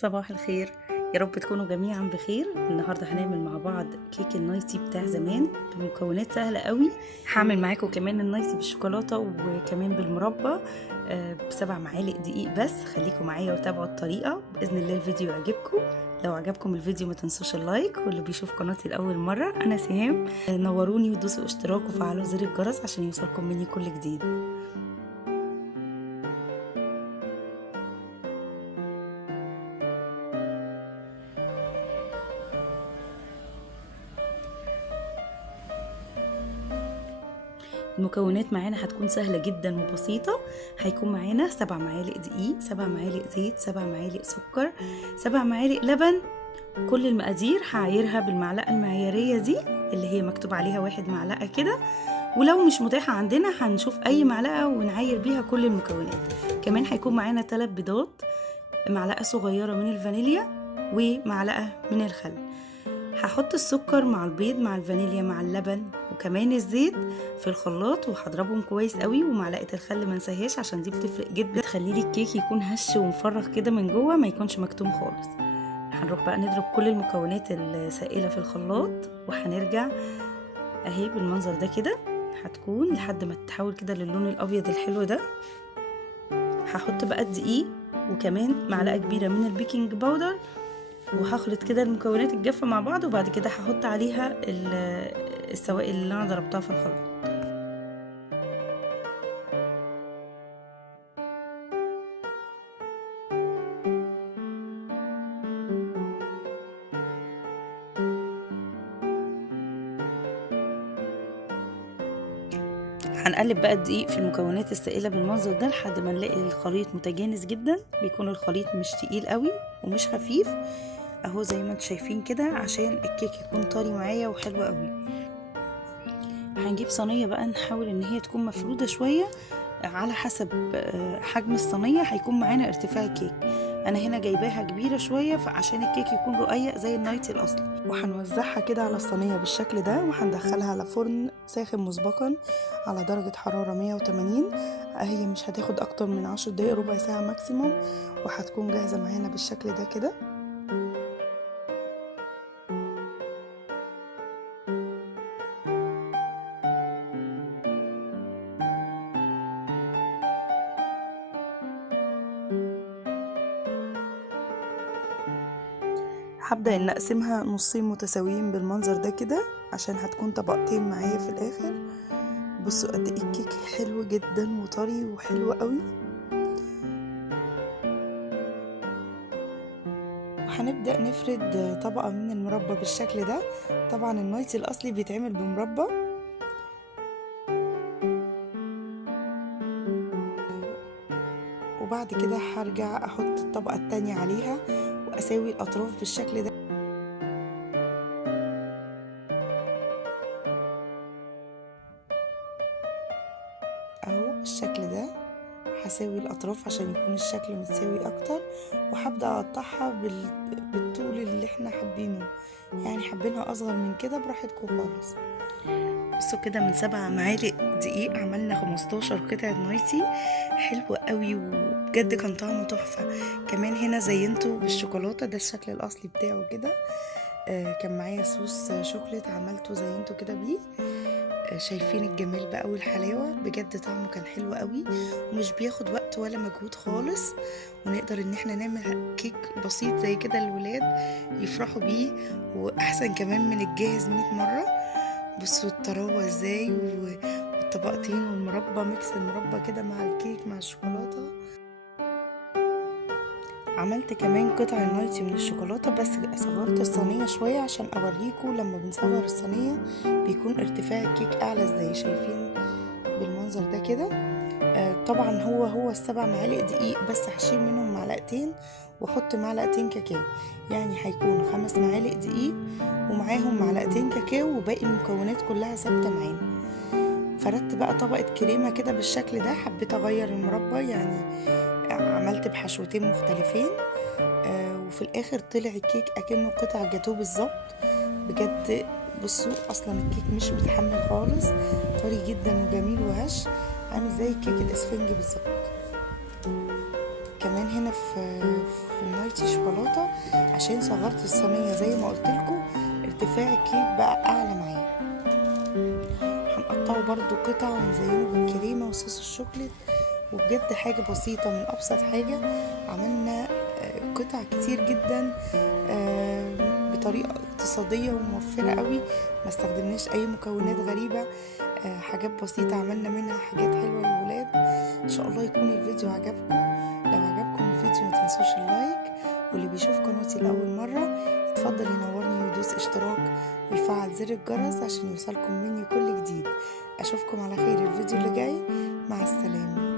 صباح الخير. يا رب تكونوا جميعا بخير. النهارده هنعمل مع بعض كيك النايتي بتاع زمان بمكونات سهله قوي. هعمل معاكم كمان النايتي بالشوكولاته وكمان بالمربى ب7 معالق دقيق بس. خليكم معايا وتابعوا الطريقه، باذن الله الفيديو يعجبكم. لو عجبكم الفيديو ما تنسوش اللايك، واللي بيشوف قناتي لاول مره انا سهام نوروني ودوسوا اشتراك وفعلوا زر الجرس عشان يوصلكم مني كل جديد. المكونات معانا هتكون سهلة جدا وبسيطة. هيكون معانا 7 معالق دقيق، 7 معالق زيت، 7 معالق سكر، 7 معالق لبن. كل المقادير هعايرها بالمعلقة المعيارية دي اللي هي مكتوب عليها 1 معلقة كده، ولو مش متاحة عندنا هنشوف أي معلقة ونعاير بيها كل المكونات. كمان هيكون معانا 3 بيضات، معلقة صغيرة من الفانيليا ومعلقة من الخل. هحط السكر مع البيض مع الفانيليا مع اللبن وكمان الزيت في الخلاط وهضربهم كويس قوي، ومعلقه الخل ما انساهاش عشان دي بتفرق جدا، تخلي لي الكيك يكون هش ومفرغ كده من جوه، ما يكونش مكتوم خالص. هنروح بقى نضرب كل المكونات السائله في الخلاط وهنرجع اهي بالمنظر ده كده. هتكون لحد ما تتحول كده للون الابيض الحلو ده. هحط بقى الدقيق وكمان معلقه كبيره من البيكنج باودر، وهخلط كده المكونات الجافة مع بعض، وبعد كده هحط عليها السوائل اللي انا ضربتها في الخلاط. هنقلب بقى الدقيق في المكونات السائلة بالمنظر ده لحد ما نلاقي الخليط متجانس جدا. بيكون الخليط مش تقيل قوي ومش خفيف اهو زي ما انتم شايفين كده، عشان الكيك يكون طري معايا وحلو قوي. هنجيب صينية بقى نحاول ان هي تكون مفرودة شوية على حسب حجم الصينية، هيكون معانا ارتفاع الكيك. انا هنا جايباها كبيرة شوية فعشان الكيك يكون رقيق زي النايتي الاصلي. وهنوزعها كده على الصينية بالشكل ده، وهندخلها على فرن ساخن مسبقا على درجة حرارة 180. هي مش هتاخد اكتر من 10 دقايق، ربع ساعة ماكسيموم، وهتكون جاهزة معانا بالشكل ده كده. هبدأ ان اقسمها نصين متساويين بالمنظر ده كده عشان هتكون طبقتين معايا في الاخر. بصوا قد ايه الكيك حلو جدا وطري وحلو قوي. وهنبدأ نفرد طبقة من المربى بالشكل ده. طبعا النايتي الاصلي بيتعمل بمربى، وبعد كده هرجع احط الطبقة التانية عليها واساوي الاطراف بالشكل ده اهو بالشكل ده. هساوي الاطراف عشان يكون الشكل متساوي اكتر، وهبدا اقطعها بالطول اللي احنا حابينه، يعني حابينها اصغر من كده براحتكم خالص. بصوا كده من 7 معالق دقيق عملنا 15 قطعة نايتي حلوة قوي، وبجد كان طعمه تحفة. كمان هنا زينته بالشوكولاتة، ده الشكل الاصلي بتاعه كده. كان معايا صوص شوكولات عملته زينته كده بيه. شايفين الجمال بقى والحلاوة، بجد طعمه كان حلو قوي ومش بياخد وقت ولا مجهود خالص، ونقدر ان احنا نعمل كيك بسيط زي كده الولاد يفرحوا بيه، واحسن كمان من الجاهز 100 مرة. بصوا الطراوة ازاي والطبقتين والمربى، ميكس المربى كده مع الكيك مع الشوكولاتة. عملت كمان قطع النايتي من الشوكولاتة، بس صغرت الصينية شوية عشان اوريكم لما بنصغر الصينية بيكون ارتفاع الكيك اعلى ازاي. شايفين بالمنظر ده كده. طبعا هو ال7 معالق دقيق بس هشيل منهم معلقتين واحط معلقتين كاكاو، يعني هيكون 5 معالق دقيق ومعاهم معلقتين كاكاو، وباقي المكونات كلها ثابته معانا. فردت بقى طبقه كريمه كده بالشكل ده. حبيت اغير المربى، يعني عملت بحشوتين مختلفين. وفي الاخر طلع الكيك اكنه قطع جاتوه بالظبط بجد. بصوا اصلا الكيك مش متحمل خالص، طري جدا وجميل وهش، عامل زي الكيك الاسفنجي بالظبط. كمان هنا في النايتي شوكولاته، عشان صغرت الصينيه زي ما قلت لكم ارتفاع الكيك بقى اعلى معايا. هنقطعه برضو قطع ونزينه بالكريمه وصوص الشوكليت، وبجد حاجه بسيطه من ابسط حاجه عملنا قطع كتير جدا بطريقه اقتصاديه وموفره قوي، ما استخدمناش اي مكونات غريبه، حاجات بسيطه عملنا منها حاجات حلوه للولاد. ان شاء الله يكون الفيديو عجبكم. لو عجبكم الفيديو ما تنسوش اللايك، واللي بيشوف قناتي لاول مره يتفضل ينورني ويدوس اشتراك ويفعل زر الجرس عشان يوصلكم مني كل جديد. اشوفكم على خير الفيديو اللي جاي. مع السلامه.